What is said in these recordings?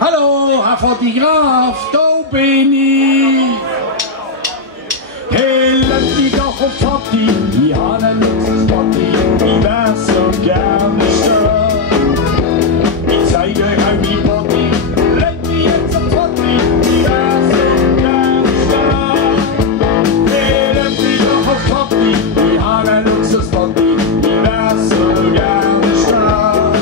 Hallo, Herr Fotograf, da bin ich. Hey, lass mich doch auf Fotti, ich habe einen Luxusfotti, ich wär so gerne stört. Ich zeige euch ein wie Fotti, lass mich jetzt auf Fotti, ich wär so gerne stört. Hey, lass mich doch auf Fotti, ich habe einen Luxusfotti, ich wär so gerne stört.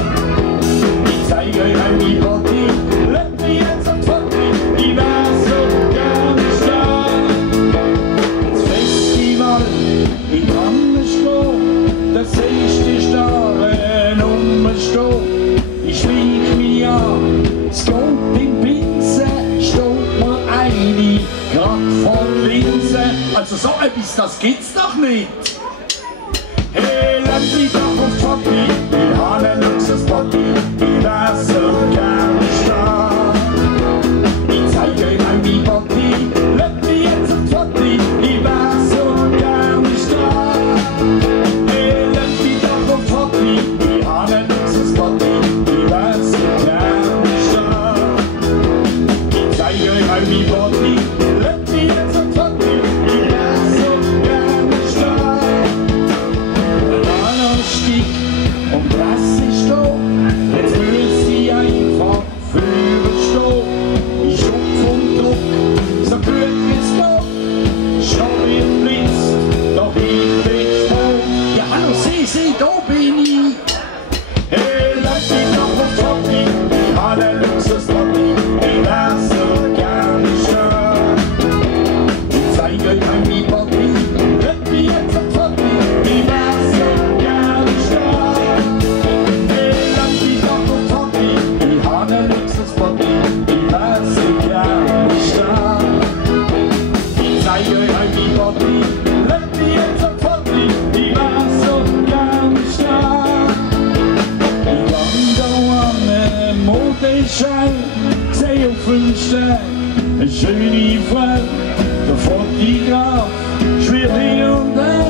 Ich zeige euch ein wie Fotti, lass mich jetzt auf Fotti, ich wär so gerne stört. Ich kann nicht gehen, das ist die Starre umstehen. Ich schweig mich an, es geht in Pinsel, steht mir eine, grad von Linse. Also so etwas, das gibt's doch nicht. Hey, lass mich doch auf Fotti, ich habe einen Luxusfotti, ich wär so gerne stark. Ich zeige euch ein wie Fotti, lass mich jetzt auf Fotti, ich wär so gerne stark. Hey, lass mich doch auf Fotti, ich habe einen Luxusfotti, ich wär so gerne stark. Ich zeige euch ein wie Fotti, lass mich jetzt auf Fotti, ich wär so gerne stark. Stieg und was ist da? Jetzt will sie einfach führen stehen. Ich schupf und druck, so gut wie's geht. Schau wie ein Blitz, doch ich bin froh. Ja, hallo, sie, da bin ich. Hey, lass mich doch auf Fotti, ich habe einen Luxusfotti, ich wär so gerne stört. Ich zeige euch ein wie Fotti, lass mich jetzt auf Fotti, ich wär so gerne stark. Hey, lass mich doch auf Fotti, ich habe einen Luxusfotti, ich wär so gerne stark. Ich zeige euch ein wie Fotti, lass mich jetzt auf Fotti, ich wär so gerne stark. Ich gang da an Modeschall, seh auf 5 Sterne, eine schöne Frau, der Fotograf schwirrt hin und her,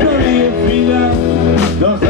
nur lief wieder, doch